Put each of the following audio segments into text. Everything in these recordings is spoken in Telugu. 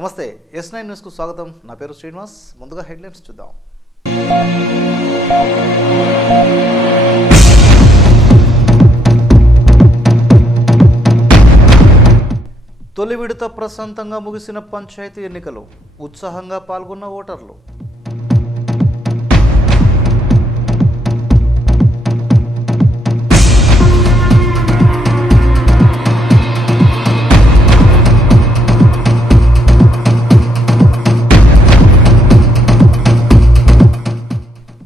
నమస్తే S9 న్యూస్కు స్వాగతం. నా పేరు శ్రీనివాస్. ముందుగా హెడ్లైన్స్ చూద్దాం. తొలి విడత ప్రశాంతంగా ముగిసిన పంచాయతీ ఎన్నికలు, ఉత్సాహంగా పాల్గొన్న ఓటర్లు.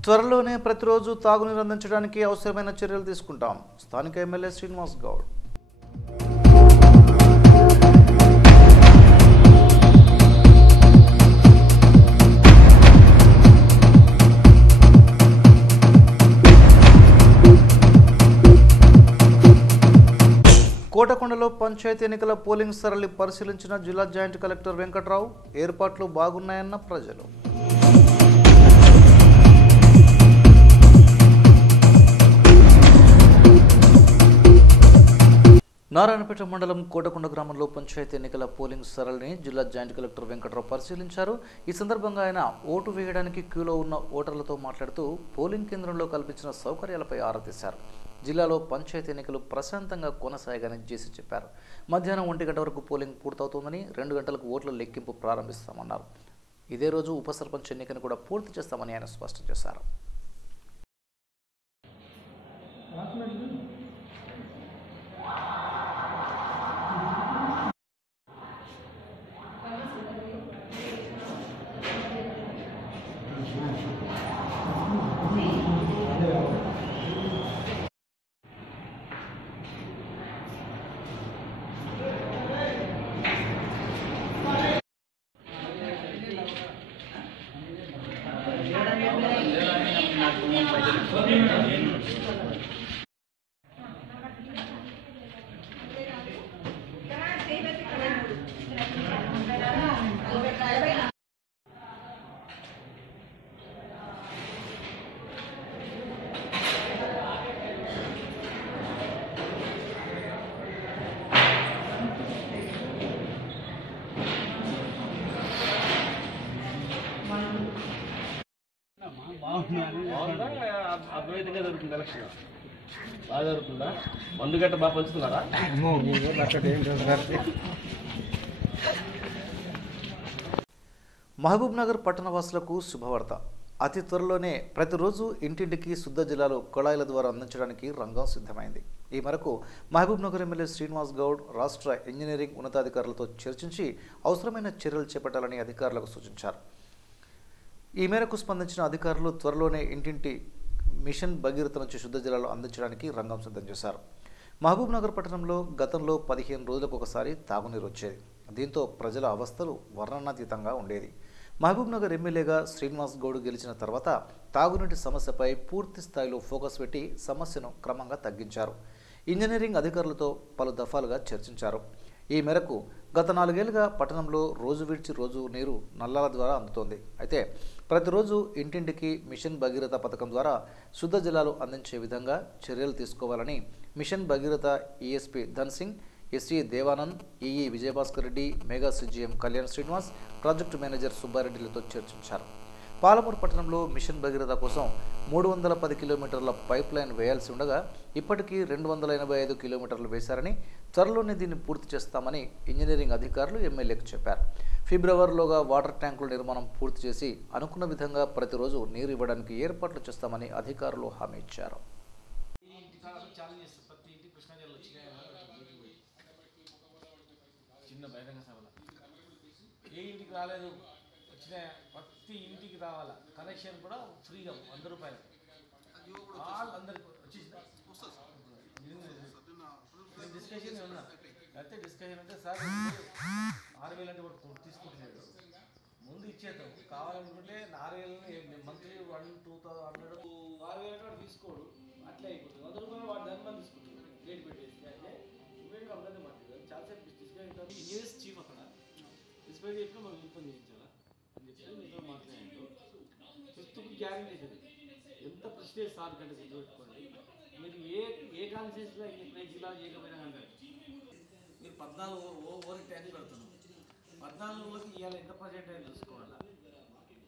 త్వరలోనే ప్రతిరోజు తాగునీరు అందించడానికి అవసరమైన చర్యలు తీసుకుంటాం. స్థానిక ఎమ్మెల్యే శ్రీనివాస్ గౌడ్. కోటకొండలో పంచాయతీ ఎన్నికల పోలింగ్ సరళి పరిశీలించిన జిల్లా జాయింట్ కలెక్టర్ వెంకట్రావు. ఏర్పాట్లు బాగున్నాయన్న ప్రజలు. నారాయణపేట మండలం కోటకొండ గ్రామంలో పంచాయతీ ఎన్నికల పోలింగ్ సరళిని జిల్లా జాయింట్ కలెక్టర్ వెంకట్రావు పరిశీలించారు. ఈ సందర్భంగా ఆయన ఓటు వేయడానికి క్యూలో ఉన్న ఓటర్లతో మాట్లాడుతూ పోలింగ్ కేంద్రంలో కల్పించిన సౌకర్యాలపై ఆరా తీశారు. జిల్లాలో పంచాయతీ ఎన్నికలు ప్రశాంతంగా కొనసాగాయని జేసీ చెప్పారు. మధ్యాహ్నం 1 గంట వరకు పోలింగ్ పూర్తవుతోందని, 2 గంటలకు ఓట్ల లెక్కింపు ప్రారంభిస్తామన్నారు. ఇదే రోజు ఉప సర్పంచ్ ఎన్నికను కూడా పూర్తి చేస్తామని ఆయన స్పష్టం చేశారు. అద్వైతంగా జరుగుతుంది ఎలక్షన్ బాగా జరుగుతుందా? మందు గట్ట బాగా పంచుతున్నారా? మహబూబ్ నగర్ పట్టణవాసులకు శుభవార్త. అతి త్వరలోనే ప్రతిరోజు ఇంటింటికి శుద్ధ జలాలు కుళాయిల ద్వారా అందించడానికి రంగం సిద్ధమైంది. ఈ మేరకు మహబూబ్ నగర్ ఎమ్మెల్యే శ్రీనివాస్ గౌడ్ రాష్ట్ర ఇంజనీరింగ్ ఉన్నతాధికారులతో చర్చించి అవసరమైన చర్యలు చేపట్టాలని అధికారులకు సూచించారు. ఈ మేరకు స్పందించిన అధికారులు త్వరలోనే ఇంటింటి మిషన్ భగీరథ నుంచి శుద్ధ జలాలు అందించడానికి రంగం సిద్ధం చేశారు. మహబూబ్ నగర్ పట్టణంలో గతంలో 15 రోజులకు ఒకసారి తాగునీరు వచ్చేది. దీంతో ప్రజల అవస్థలు వర్ణనాతీతంగా ఉండేది. మహబూబ్ నగర్ ఎమ్మెల్యేగా శ్రీనివాస్ గౌడ్ గెలిచిన తర్వాత తాగునీటి సమస్యపై పూర్తి స్థాయిలో ఫోకస్ పెట్టి సమస్యను క్రమంగా తగ్గించారు. ఇంజనీరింగ్ అధికారులతో పలు దఫాలుగా చర్చించారు. ఈ మేరకు గత 4 ఏళ్లుగా పట్టణంలో రోజు విడిచి రోజు నీరు నల్లాల ద్వారా అందుతోంది. అయితే ప్రతిరోజు ఇంటింటికి మిషన్ భగీరథ పథకం ద్వారా శుద్ధ జలాలు అందించే విధంగా చర్యలు తీసుకోవాలని mission Bhagiratha ESP Dhan Singh, SE Devanand, EE Vijayabhaskar Reddy, Megha CGM Kalyan Srinivas, project manager సుబ్బారెడ్డిలతో చర్చించారు. పాలమూరు పట్టణంలో మిషన్ భగీరథ కోసం 310 కిలోమీటర్ల పైప్ లైన్ వేయాల్సి ఉండగా ఇప్పటికీ 285 కిలోమీటర్లు వేశారని, త్వరలోనే దీన్ని పూర్తి చేస్తామని ఇంజనీరింగ్ అధికారులు ఎమ్మెల్యేకు చెప్పారు. ఫిబ్రవరిలోగా వాటర్ ట్యాంకుల నిర్మాణం పూర్తి చేసి అనుకున్న విధంగా ప్రతిరోజు నీరు ఇవ్వడానికి ఏర్పాట్లు చేస్తామని అధికారులు హామీ ఇచ్చారు. ప్రతి ఇంటికి రావాలా, కనెక్షన్ కూడా ఫ్రీగా 100 రూపాయలు అందరికి వచ్చేసిందా? డిస్కషన్ ఉన్నా అయితే డిస్కషన్ అంటే సార్ 6,000 అంటే కూడా తీసుకుంటున్నాడు, ముందు ఇచ్చేద్దాం, కావాలనుకుంటే 6,000 మంత్లీ 1,200 6,000 అంటే తీసుకోడు, అట్లా అయిపోతుంది. 100 రూపాయలు వాడు దాని మంది తీసుకుంటాడు రేట్ పెట్టేసి. అంటే ఇమీడియట్ అందరినీ మాట్లాడారు. చాలాసేపు డిస్కషన్ యూఎస్ చీఫ్ అక్కడ డిస్ప్లే చెప్పి మనం ఇన్ఫార్మ్ చేయించాలా అని చెప్పి మీతో మాట్లాడాడు. ఫస్ట్ గ్యారెంటీ అవుతుంది. ఎంత ప్రెస్టేజ్ సార్ కంటే గుర్తుపెట్టుకోండి. మీరు ఏ కాన్స్టిట్యూన్సీలో ఈ ప్రైజ్ ఇలా చేయకపోయినా అంటారు. మీరు 14 ఓవర్ ట్యాంక్ పెడుతున్నాం, 14కి ఇవాళ ఎంత పర్సెంట్ అయింది చూసుకోవాలా.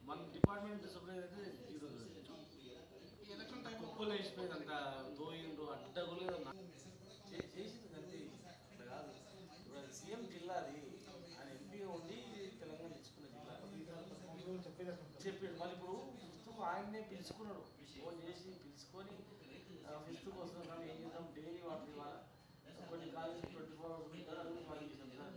మన డిపార్ట్మెంట్ సూపర్వైజర్ అయితే కుప్పలు వేసిపోయింది, అంత దోయిండు అడ్డగులేదు చేసింది అంతే. అట్లా కాదు, ఇప్పుడు అది సీఎం జిల్లా, అది ఆయన ఎంపీ ఉండి తెలంగాణ తెచ్చుకున్న జిల్లా చెప్పాడు. మళ్ళీ ఇప్పుడు ఫిఫ్త్ ఆయన్నే పిలుచుకున్నాడు, ఫోన్ చేసి పిలుచుకొని ఫిఫ్త్కి వస్తున్నాం ఏం చేద్దాం, డైలీ వాటర్ ఇవ్వాలి, కొన్ని కాలేజీ 24 hours ఉంటారు, అది మనం చేసాం సార్.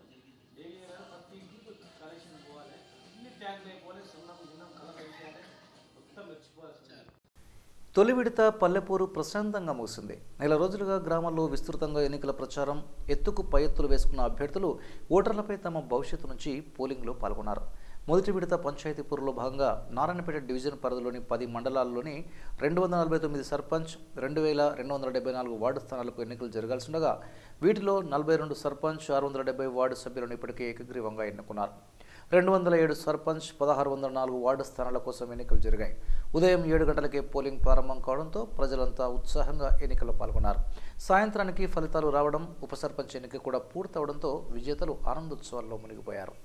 డైలీ ప్రతి ఇంటికి కలెక్షన్ పోవాలి, అన్ని ట్యాంకులు అయిపోవాలి, సున్నం గిన్నం కలర్ అయిపోవాలి, మొత్తం మర్చిపోవాలి. తొలి విడత పల్లెపూరు ప్రశాంతంగా ముగిసింది. నెల రోజులుగా గ్రామాల్లో విస్తృతంగా ఎన్నికల ప్రచారం, ఎత్తుకు పై ఎత్తులు వేసుకున్న అభ్యర్థులు ఓటర్లపై తమ భవిష్యత్తు నుంచి పోలింగ్లో పాల్గొన్నారు. మొదటి విడత పంచాయతీపూర్లో భాగంగా నారాయణపేట డివిజన్ పరిధిలోని 10 మండలాల్లోని 249 సర్పంచ్, 2274 వార్డు స్థానాలకు ఎన్నికలు జరగాల్సి ఉండగా వీటిలో 42 సర్పంచ్, 670 వార్డు సభ్యులను ఇప్పటికే ఏకగ్రీవంగా ఎన్నుకున్నారు. 207 సర్పంచ్, 1604 వార్డు స్థానాల కోసం ఎన్నికలు జరిగాయి. ఉదయం 7 గంటలకే పోలింగ్ ప్రారంభం కావడంతో ప్రజలంతా ఉత్సాహంగా ఎన్నికల్లో పాల్గొన్నారు. సాయంత్రానికి ఫలితాలు రావడం, ఉప సర్పంచ్ ఎన్నిక కూడా పూర్తవడంతో విజేతలు ఆనందోత్సవాల్లో మునిగిపోయారు.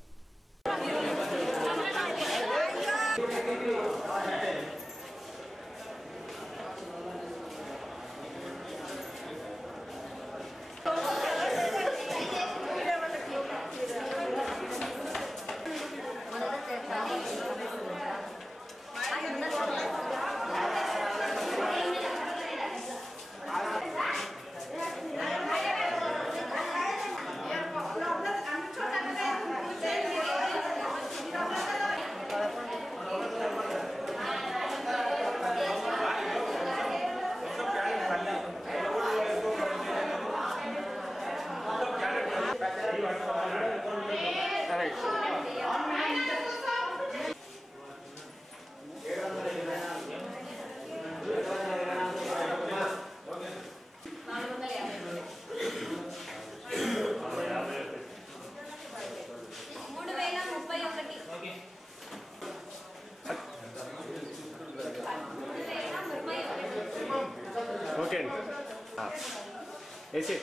ఓకే వేసి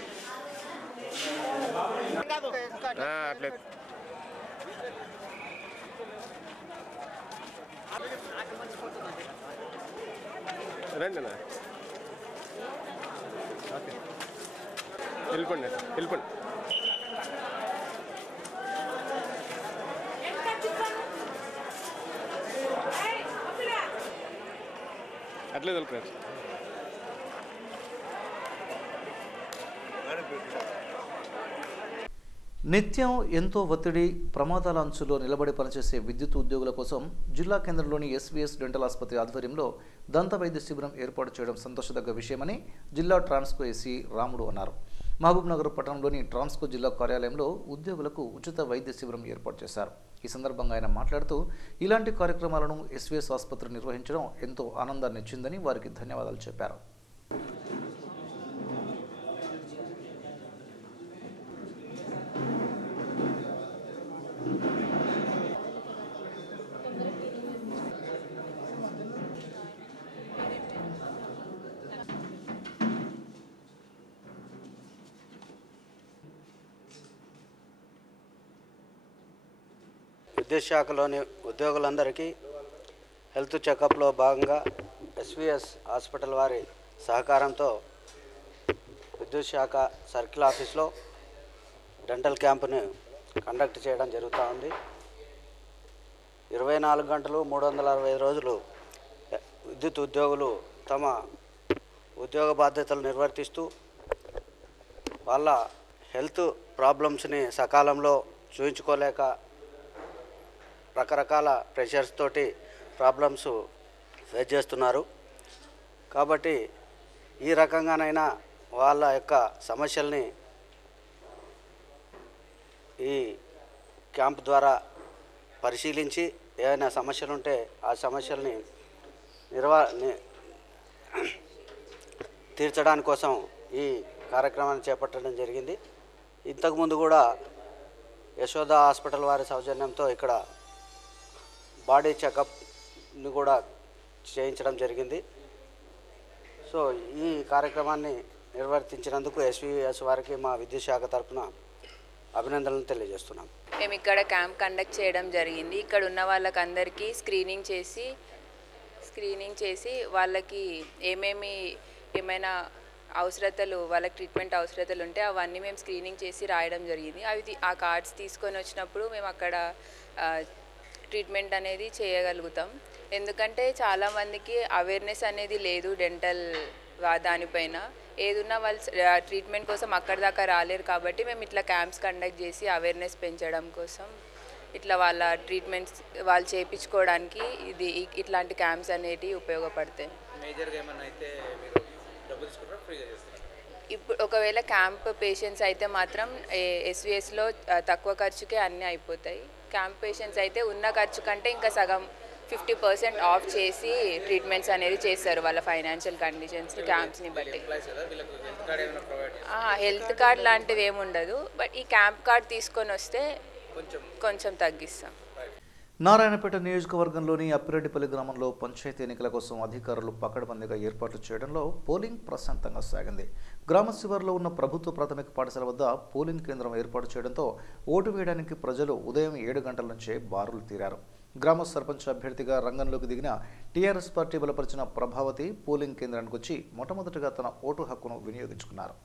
అట్లే రండి అన్న. ఓకే వెళ్ళిపోండి వెళ్ళిపోండి. అట్లే వెళ్ళిపోయారు. నిత్యం ఎంతో ఒత్తిడి, ప్రమాదాల అంచులో నిలబడి పనిచేసే విద్యుత్ ఉద్యోగుల కోసం జిల్లా కేంద్రంలోని ఎస్వీఎస్ డెంటల్ ఆసుపత్రి ఆధ్వర్యంలో దంత వైద్య శిబిరం ఏర్పాటు చేయడం సంతోషదగ్గ విషయమని జిల్లా ట్రాన్స్కో ఏసీ రాముడు అన్నారు. మహబూబ్నగర్ పట్టణంలోని ట్రాన్స్కో జిల్లా కార్యాలయంలో ఉద్యోగులకు ఉచిత వైద్య శిబిరం ఏర్పాటు చేశారు. ఈ సందర్భంగా ఆయన మాట్లాడుతూ ఇలాంటి కార్యక్రమాలను ఎస్వీఎస్ ఆసుపత్రి నిర్వహించడం ఎంతో ఆనందాన్ని ఇచ్చిందని వారికి ధన్యవాదాలు చెప్పారు. విద్యుత్ శాఖలోని ఉద్యోగులందరికీ హెల్త్ చెకప్లో భాగంగా ఎస్వీఎస్ హాస్పిటల్ వారి సహకారంతో విద్యుత్ శాఖ సర్కిల్ ఆఫీస్లో డెంటల్ క్యాంపుని కండక్ట్ చేయడం జరుగుతూ ఉంది. 24 గంటలు 365 రోజులు విద్యుత్ ఉద్యోగులు తమ ఉద్యోగ బాధ్యతలు నిర్వర్తిస్తూ వాళ్ళ హెల్త్ ప్రాబ్లమ్స్ని సకాలంలో చూయించుకోలేక రకరకాల ప్రెషర్స్ తోటి ప్రాబ్లమ్స్ ఫేస్ చేస్తున్నారు. కాబట్టి ఈ రకంగానైనా వాళ్ళ యొక్క సమస్యల్ని ఈ క్యాంప్ ద్వారా పరిశీలించి ఏమైనా సమస్యలు ఉంటే ఆ సమస్యల్ని తీర్చడానికి కోసం ఈ కార్యక్రమాన్ని చేపట్టడం జరిగింది. ఇంతకుముందు కూడా యశోద హాస్పిటల్ వారి సౌజన్యంతో ఇక్కడ బాడీ చెకప్ని కూడా చేయించడం జరిగింది. సో ఈ కార్యక్రమాన్ని నిర్వర్తించినందుకు ఎస్వీఎస్ వారికి మా విద్యుత్ శాఖ తరఫున అభినందనలు తెలియజేస్తున్నాం. మేము ఇక్కడ క్యాంప్ కండక్ట్ చేయడం జరిగింది. ఇక్కడ ఉన్న వాళ్ళకందరికీ స్క్రీనింగ్ చేసి వాళ్ళకి ఏమైనా అవసరతలు, వాళ్ళకి ట్రీట్మెంట్ అవసరతలు ఉంటే అవన్నీ మేము స్క్రీనింగ్ చేసి రాయడం జరిగింది. ఆ కార్డ్స్ తీసుకొని వచ్చినప్పుడు మేము అక్కడ ట్రీట్మెంట్ అనేది చేయగలుగుతాం. ఎందుకంటే చాలామందికి అవేర్నెస్ అనేది లేదు డెంటల్ దానిపైన. ఏదున్నా వాళ్ళు ట్రీట్మెంట్ కోసం అక్కడి దాకా రాలేరు. కాబట్టి మేము ఇట్లా క్యాంప్స్ కండక్ట్ చేసి అవేర్నెస్ పెంచడం కోసం ఇట్లా వాళ్ళ ట్రీట్మెంట్స్ వాళ్ళు చేయించుకోవడానికి ఇట్లాంటి క్యాంప్స్ అనేటివి ఉపయోగపడతాయి. మేజర్గా ఏమన్నా అయితే మీరు డబ్బులు తీసుకుంటారా, ఫ్రీగా చేస్తారా? ఇప్పుడు ఒకవేళ క్యాంప్ పేషెంట్స్ అయితే మాత్రం ఎస్విఎస్లో తక్కువ ఖర్చుకే అన్నీ అయిపోతాయి. క్యాంప్ పేషెంట్స్ అయితే ఉన్న ఖర్చు కంటే ఇంకా సగం 50% ఆఫ్ చేసి ట్రీట్మెంట్స్ అనేది చేస్తారు వాళ్ళ ఫైనాన్షియల్ కండిషన్స్ క్యాంప్స్ని బట్టి. హెల్త్ కార్డ్ లాంటివి ఏముండదు, బట్ ఈ క్యాంప్ కార్డ్ తీసుకొని వస్తే కొంచెం తగ్గిస్తాం. నారాయణపేట నియోజకవర్గంలోని అప్పిరెడ్డిపల్లి గ్రామంలో పంచాయతీ ఎన్నికల కోసం అధికారులు పకడ్బందీగా ఏర్పాట్లు చేయడంలో పోలింగ్ ప్రశాంతంగా సాగింది. గ్రామ శివారులో ఉన్న ప్రభుత్వ ప్రాథమిక పాఠశాల వద్ద పోలింగ్ కేంద్రం ఏర్పాటు చేయడంతో ఓటు వేయడానికి ప్రజలు ఉదయం 7 గంటల నుంచే బారులు తీరారు. గ్రామ సర్పంచ్ అభ్యర్థిగా రంగంలోకి దిగిన టీఆర్ఎస్ పార్టీ బలపరిచిన ప్రభావతి పోలింగ్ కేంద్రానికి వచ్చి మొట్టమొదటిగా తన ఓటు హక్కును వినియోగించుకున్నారు.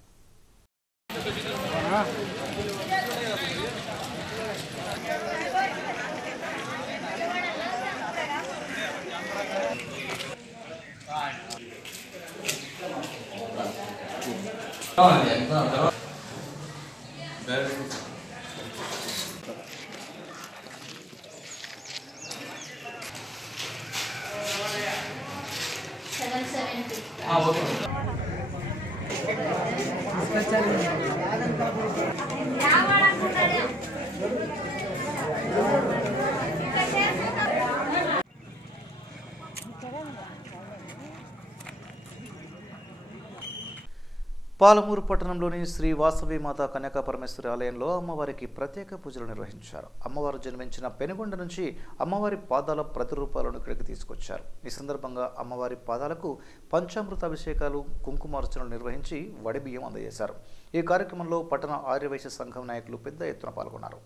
పాలమూరు పట్టణంలోని శ్రీ వాసవి మాత కన్యకా పరమేశ్వరి ఆలయంలో అమ్మవారికి ప్రత్యేక పూజలు నిర్వహించారు. అమ్మవారు జన్మించిన పెనుగొండ నుంచి అమ్మవారి పాదాల ప్రతిరూపాలను ఇక్కడికి తీసుకొచ్చారు. ఈ సందర్భంగా అమ్మవారి పాదాలకు పంచామృత అభిషేకాలు, కుంకుమార్చనలు నిర్వహించి వడిబియ్యం అందజేశారు. ఈ కార్యక్రమంలో పట్టణ ఆర్యవైశ్య సంఘం నాయకులు పెద్ద ఎత్తున పాల్గొన్నారు.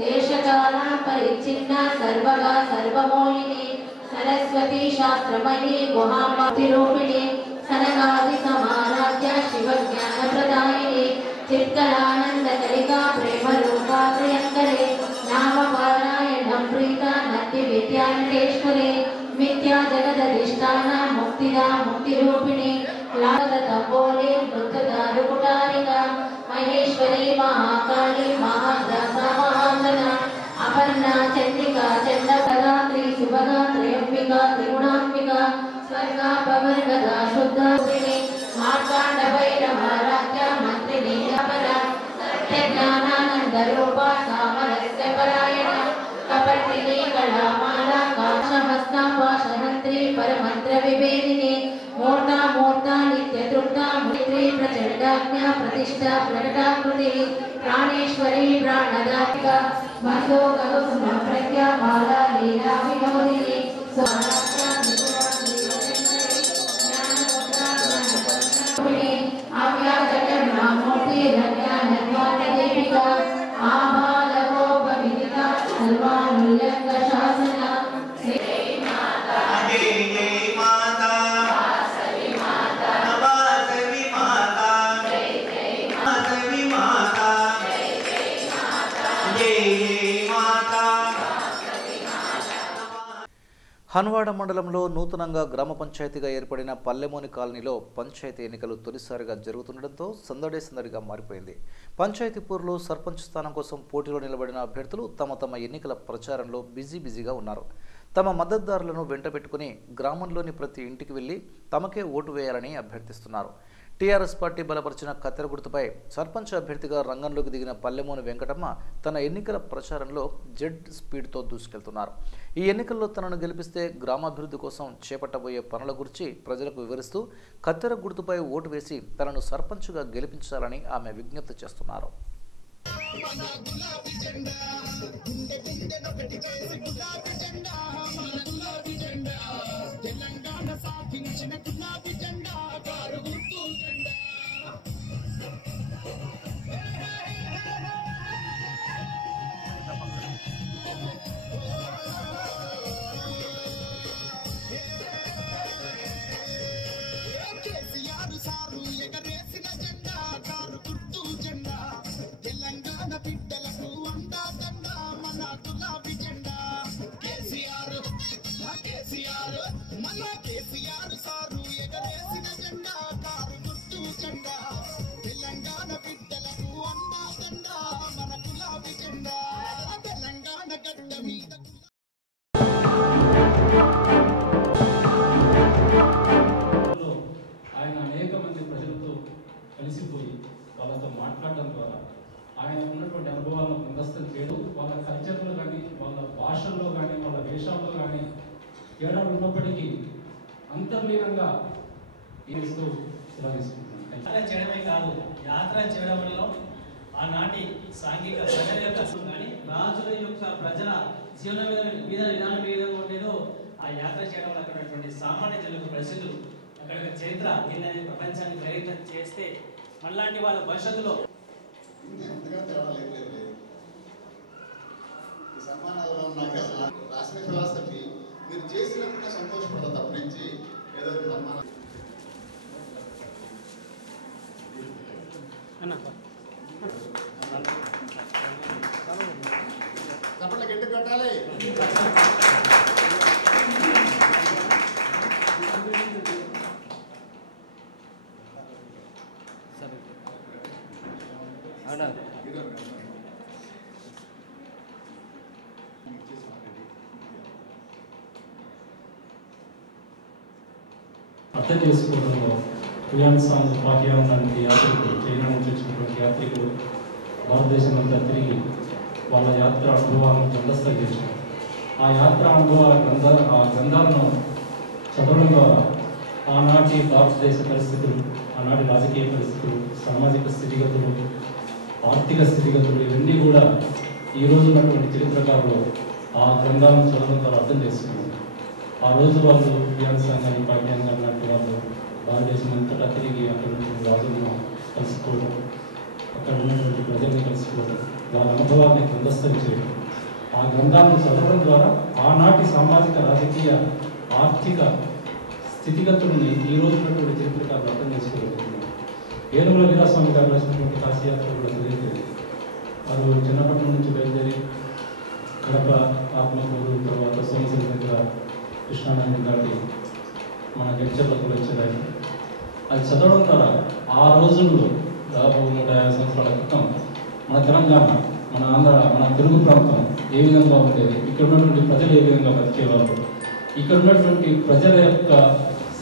దేశకాల పరిచ్ఛిన్న సర్వగా సర్వమోహిని సరస్వతి శాస్త్రమయీ గుహాంబి రూపిణి సనగాది సమారాధ్య శివజ్ఞాన ప్రదాయిని చిత్కలానంద కలికా ప్రేమ రూపా ప్రియంకరే నామ పారాయణం ప్రీత నటి విద్యానటేశ్వరే విద్యా జగదధిష్టాన ముక్తిదా ముక్తి రూపిణి లాగతంబోలే మృతదారు కుటారిక మహేశ్వరి మహాకాళి మహాగ్రాస మహాసన అపర్ణ చంద్రికా చంద్రపదాత్రి శుభగాత్రయంబిక త్రిగుణాంబిక స్వర్గా పవర్గదా శుద్ధ మార్కాండ భైరవారాధ్య మంత్రిని అపర సత్యజ్ఞానానంద రూప సామరస్య పరాయణ కపర్దిని కళామాల కాశహస్త పాశహంత్రి పరమంత్ర విభేదిని మూర్తా మూర్తా నిత్య తృప్తా ముత్రి ప్రచండాజ్ఞ ప్రతిష్ఠా ప్రకటాకృతి ప్రాణేశ్వరి ప్రాణదాతిక మధో గౌమ ప్రజ్ఞా మాలా లీలా వినోదిని అవ్యాజటమూర్తి రజ్ఞానదేవిక ఆబాలకోపవిదిత సర్వానుల్లంఘ శాసన హన్వాడ మండలంలో నూతనంగా గ్రామ పంచాయతీగా ఏర్పడిన పల్లెమోని కాలనీలో పంచాయతీ ఎన్నికలు తొలిసారిగా జరుగుతుండటంతో సందడిగా మారిపోయింది. పంచాయతీ పూర్లో సర్పంచ్ స్థానం కోసం పోటీలో నిలబడిన అభ్యర్థులు తమ ఎన్నికల ప్రచారంలో బిజీగా ఉన్నారు. తమ మద్దతుదారులను వెంటబెట్టుకుని గ్రామంలోని ప్రతి ఇంటికి వెళ్లి తమకే ఓటు వేయాలని అభ్యర్థిస్తున్నారు. టీఆర్ఎస్ పార్టీ బలపరిచిన కత్తెర గుర్తుపై సర్పంచ్ అభ్యర్థిగా రంగంలోకి దిగిన పల్లెమోని వెంకటమ్మ తన ఎన్నికల ప్రచారంలో జెడ్ స్పీడ్తో దూసుకెళ్తున్నారు. ఈ ఎన్నికల్లో తనను గెలిపిస్తే గ్రామాభివృద్ధి కోసం చేపట్టబోయే పనుల గురించి ప్రజలకు వివరిస్తూ కత్తెర గుర్తుపై ఓటు వేసి తనను సర్పంచ్గా గెలిపించాలని ఆమె విజ్ఞప్తి చేస్తున్నారు. యాత్ర చేయడమే కాదు, యాత్ర చేయడం వల్ల ఆనాటి సాంఘిక ప్రజల యొక్క కానీ రాజుల యొక్క ప్రజల జీవన విధానం ఏ విధంగా ఉండేదో ఆ యాత్ర చేయడం వల్ల అక్కడ ఉన్నటువంటి సామాన్య జనులకు ప్రజలు అక్కడ చరిత్ర ఏంటనే ప్రపంచాన్ని ప్రయత్నం చేస్తే మనలాంటి వాళ్ళ భవిష్యత్తులో రాసిన ఫిలాసఫీ మీరు చేసినప్పుడు సంతోషపడతారు తప్ప నుంచి ఏదో సన్మానం చప్పట్ల గట్టి కట్టాలి. అర్థం చేసుకోవడంలో హుయాన్సాంగ్ పాకియాన్ లాంటి యాత్రికులు, చైనా నుంచి వచ్చినటువంటి యాత్రికులు భారతదేశం అంతా తిరిగి వాళ్ళ యాత్ర అనుభవాలను గ్రంథస్థీకరించారు. ఆ యాత్ర అనుభవాల గ్రంథాలను చదవడం ద్వారా ఆనాటి భారతదేశ పరిస్థితులు, ఆనాటి రాజకీయ పరిస్థితులు, సామాజిక స్థితిగతులు, ఆర్థిక స్థితిగతులు ఇవన్నీ కూడా ఈరోజు ఉన్నటువంటి చరిత్రకారులు ఆ గ్రంథాలను చదవడం ద్వారా అర్థం చేసుకున్నారు. ఆ రోజు వాళ్ళు హుయాన్సాంగ్ కానీ పాకియాన్ కానీ లాంటి వాళ్ళు భారతదేశం అంతటా తిరిగి అక్కడ ఉన్నటువంటి రాజులను కలుసుకోవడం, అక్కడ ఉన్నటువంటి ప్రజల్ని కలుసుకోవడం, వాళ్ళ అనుభవాన్ని గ్రంథస్థీకరించడం, ఆ గ్రంథాలను చదవడం ద్వారా ఆనాటి సామాజిక రాజకీయ ఆర్థిక స్థితిగతుల్ని ఈ రోజు ఉన్నటువంటి చరిత్రకారులు అర్థం చేసుకోగలుగుతున్నారు. ఏనుగుల వీరాస్వామి గారు రాసినటువంటి కాశీయాత్ర కూడా జరిగింది. వారు చిన్నపట్నం నుంచి బయలుదేరి కడప, ఆత్మకూరు, తర్వాత సోమశిల దగ్గర కృష్ణానది దాటి మన గడ్చర్లకు వచ్చేదాన్ని అది చదవడం ద్వారా ఆ రోజుల్లో దాదాపు 150 సంవత్సరాల క్రితం మన తెలంగాణ, మన ఆంధ్ర, మన తెలుగు ప్రాంతం ఏ విధంగా ఉండేది, ఇక్కడ ఉన్నటువంటి ప్రజలు ఏ విధంగా బతికేవారు, ఇక్కడ ఉన్నటువంటి ప్రజల యొక్క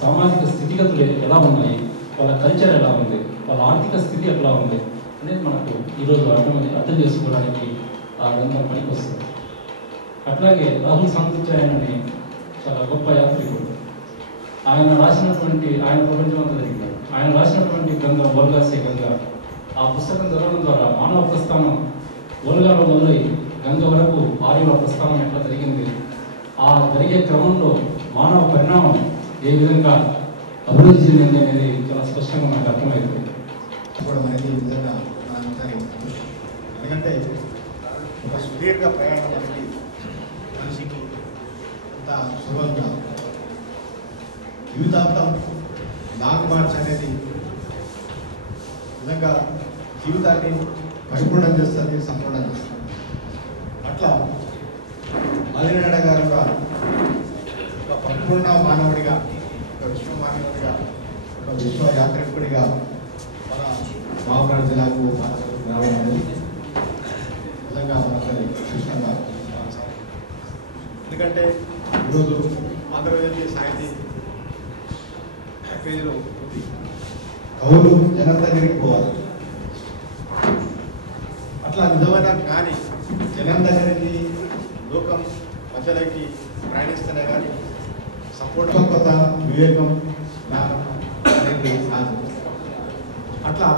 సామాజిక స్థితిగతులు ఎలా ఉన్నాయి, వాళ్ళ కల్చర్ ఎలా ఉంది, వాళ్ళ ఆర్థిక స్థితి ఎలా ఉంది అనేది మనకు ఈరోజు అర్థం చేసుకోవడానికి ఆ గ్రంథం పనికి వస్తుంది. అట్లాగే రాహుల్ సాంకృత్యాయనని చాలా గొప్ప యాత్రికుడు. ఆయన ప్రపంచం అంతా జరిగినాడు. ఆయన రాసినటువంటి గ్రంథం ఓల్గాసే గంగా. ఆ పుస్తకం చదవడం ద్వారా మానవ ప్రస్థానం ఓల్గాలో మొదలై గంగ వరకు ఆర్యుల ప్రస్థానం ఎట్లా జరిగింది, ఆ జరిగే క్రమంలో మానవ పరిణామం ఏ విధంగా అభివృద్ధి చెందింది అనేది చాలా స్పష్టంగా మనకు అర్థమవుతుంది. ఎందుకంటే ఒక సుదీర్ఘ ప్రయాణం అనేది మనిషికి అంత సులభంగా జీవితాంతం లాంగ్ మార్చ్ అనేది నిజంగా జీవితాన్ని పరిపూర్ణం చేస్తుంది, సంపూర్ణం చేస్తుంది. అట్లా ఆదినారాయణ గారు కూడా ఒక పరిపూర్ణ మానవుడిగా, ఒక విశ్వ మానవుడిగా, ఒక విశ్వ యాత్రికుడిగా మన మహారాష్ట్ర జిల్లాకు రావడం అనేది నిజంగా మనందరి కృష్ణంగా. ఎందుకంటే ఈరోజు ఆంధ్రప్రదేశ్ సాహితీ పేజీలో ఉంది, కవులు జనం దగ్గరికి పోవాలి. అట్లా నిజమైన కానీ జనం దగ్గరికి, లోకం మధ్యలోకి ప్రయాణిస్తేనే కానీ సంపూర్ణత, వివేకం, జ్ఞానం అనేది కాదు. అట్లా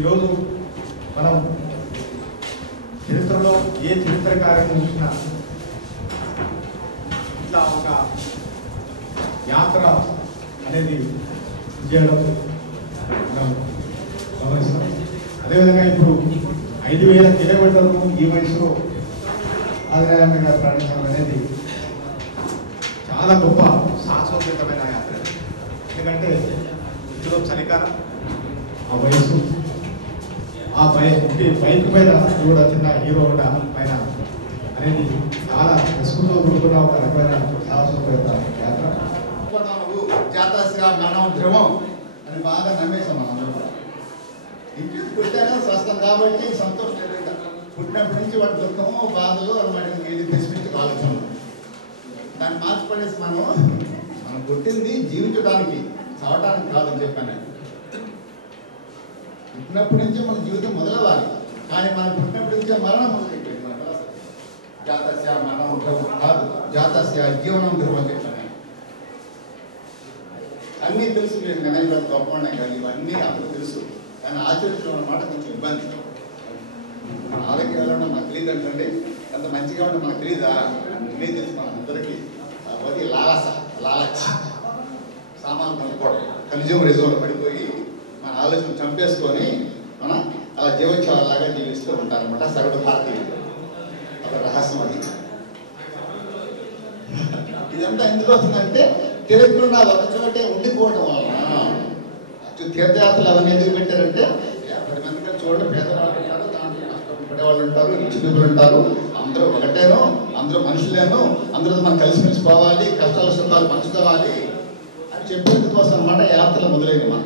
ఈరోజు మనం చరిత్రలో ఏ చరిత్రకారుని చూసినా ఇట్లా ఒక యాత్ర అనేది చేయడం మనం గమనిస్తాం. అదేవిధంగా ఇప్పుడు 5000 కిలోమీటర్లు ఈ వయసులో ఆదినారాయణ గారు ప్రయాణించడం అనేది చాలా గొప్ప సాహసోపేతమైన యాత్ర. ఎందుకంటే ఇందులో చలికాలం, ఆ వయసు, ఆ బైక్ పైన కూడా చిన్న హీరో పైన అనేది చాలా రిస్కుతో కూడుకున్న ఒక రకమైన సాహసోపేత యాత్ర. జాతస్య మనం ధ్రువం అని బాగా నమ్మేసాం మనం. ఇంటికి పుట్టాక స్వస్థం కాబట్టి సంతోషం లేదు. పుట్టినప్పటి నుంచి వాటి దుఃఖము, బాధలు అనమాట, ఇది స్పెసిఫిక్ ఆలోచన. దాన్ని మార్చిపడేసి మనం పుట్టింది జీవించడానికి, చావడానికి కాదని చెప్పాను. పుట్టినప్పటి నుంచి మన జీవితం మొదలవ్వాలి, కానీ మనం పుట్టినప్పటి నుంచే మరణం మొదలైపోయింది. జాతస్య మరణం ధ్రువం కాదు, జాతస్య జీవనం ధ్రువం చెప్పాను. అన్నీ తెలుసు, మీరు నేను గొప్పవాడినే కానీ ఇవన్నీ అందరూ తెలుసు, కానీ ఆచరించడం అన్నమాట కొంచెం ఇబ్బంది. మన ఆరోగ్యం ఎలా ఉండడం మనకు తెలియదు అంటే, అంత మంచిగా ఉండడం మనకు తెలియదా? అన్నీ తెలుసు మన అందరికీ. కాకపోతే లాలచ్ సామాన్లు కొనుక్కోవడం, కన్జ్యూమర్ రిజర్వ్లో పడిపోయి మన ఆలోచన చంపేసుకొని మనం అలా జీవోత్సవాలాగా జీవిస్తూ ఉంటారనమాట సగటు భారతీయులు. ఒక రహస్యం అది. ఇదంతా ఎందుకు వస్తుందంటే తిరగకుండా ఒక చోటే ఉండిపోవడం వలన. తీర్థయాత్రలు అవన్నీ ఎందుకు పెట్టారంటే 50 మంది చూడండి, పేదవాళ్ళు ఉంటారు, దాంట్లో కష్టపడేవాళ్ళు ఉంటారు, రిచ్ పీపుల్ ఉంటారు, అందరూ ఒకటేనో, అందరూ మనుషులేనో, అందరూ మనం కలిసిమెలిసి పోవాలి, కష్టాలు సుఖాలు పంచుకోవాలి అని చెప్పేందుకోసం అనమాట యాత్రలు మొదలైనవి.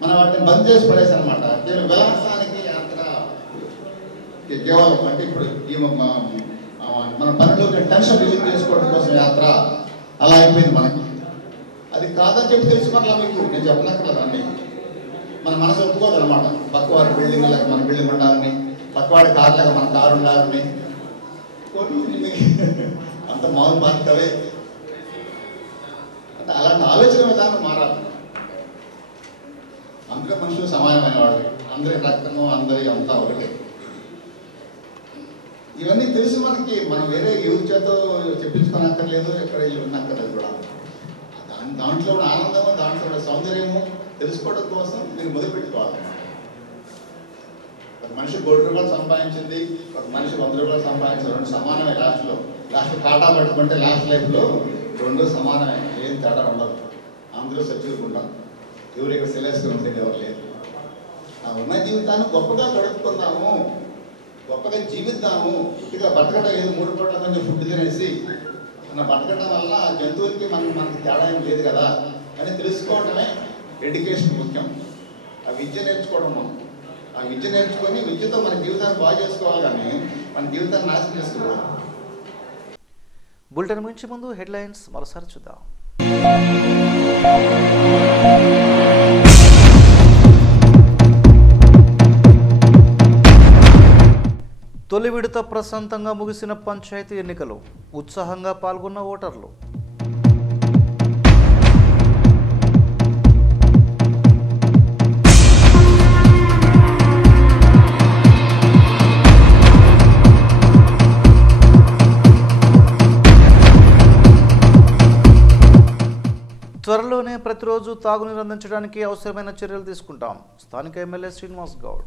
మనం వాటిని బంద్ చేసి పడేసి అనమాట. నేను విలాసానికి యాత్ర కేవలం అంటే ఇప్పుడు మన పనిలో టెన్షన్ రిలీజ్ చేసుకోవడం కోసం యాత్ర అలా అయిపోయింది మనకి. అది కాదని చెప్పి తెలుసుకున్నా మీకు నేను చెప్పనక్కర్లేదు. అన్నీ మన మనసు ఒప్పుకోదు అనమాట. పక్కవాడి బిల్డింగ్ లాగా మన బిల్డింగ్ ఉండాలని, పక్కవాడి కారు లాగా మన కారు ఉండాలని కొన్ని అంత మామూలు బాధ్యతవే. అంటే అలాంటి ఆలోచన విధానం మారాలి. అందరూ మనుషులు సమానమైన వాళ్ళు, అందరి రక్తము అందరి అంతా ఒకటే. ఇవన్నీ తెలిసి మనకి మనం వేరే ఎవరి చేత చెప్పించుకోనక్కర్లేదు, ఎక్కడ వెళ్ళి ఉన్నక్కర్లేదు కూడా. దాంట్లో ఉన్న ఆనందము, దాంట్లో ఉన్న సౌందర్యము తెలుసుకోవడం కోసం మీరు మొదలు పెట్టుకోవాలి. ఒక మనిషి 1 కోటి రూపాయలు సంపాదించింది, ఒక మనిషి 100 రూపాయలు సంపాదించింది, రెండు సమానమే. లాస్ట్ కాటా పట్టుకుంటే లాస్ట్ లైఫ్లో రెండు సమానమే, ఏం తేడా ఉండదు. అందరూ సచ్చుకుంటాం, ఎవరికి సెలెస్గా ఉండేది ఎవరు లేదు. ఆ ఉన్న జీవితాన్ని గొప్పగా గడుపుకుందాము, గొప్పగా జీవిద్దాము. పుట్టిగా బతకడం ఏదో 3 పూట్ల కొంచెం ఫుడ్ తినేసి మన బతకడం వల్ల ఆ జంతువులకి మనకి తేడా ఏం లేదు కదా అని తెలుసుకోవడమే ఎడ్యుకేషన్ ముఖ్యం. ఆ విద్య నేర్చుకోవడం మనం. ఆ విద్య నేర్చుకొని విద్యతో మన జీవితాన్ని బాగు చేసుకోవాలి, కానీ మన జీవితాన్ని నాశనం చేసుకోవాలి. బులెటిన్ గురించి ముందు హెడ్లైన్స్ మరోసారి చూద్దాం. తొలి విడత ప్రశాంతంగా ముగిసిన పంచాయతీ ఎన్నికలు, ఉత్సాహంగా పాల్గొన్న ఓటర్లు. త్వరలోనే ప్రతిరోజు తాగునీరు అందించడానికి అవసరమైన చర్యలు తీసుకుంటాం, స్థానిక ఎమ్మెల్యే శ్రీనివాస్ గౌడ్.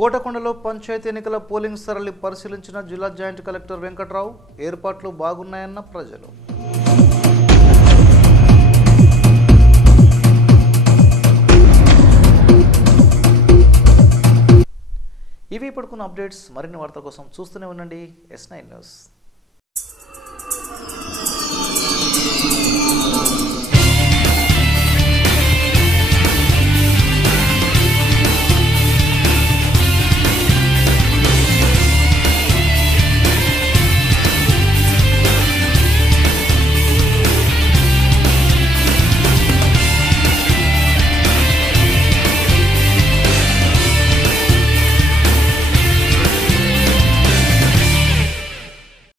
కోటకొండలో పంచాయతీ ఎన్నికల పోలింగ్ సరళి పరిశీలించిన జిల్లా జాయింట్ కలెక్టర్ వెంకట్రావు. ఏర్పాట్లు బాగున్నాయన్న ప్రజలు. ఇవి ఇప్పటికున్న అప్డేట్స్. మరిన్ని వార్తల కోసం చూస్తూనే ఉండండి S9 న్యూస్.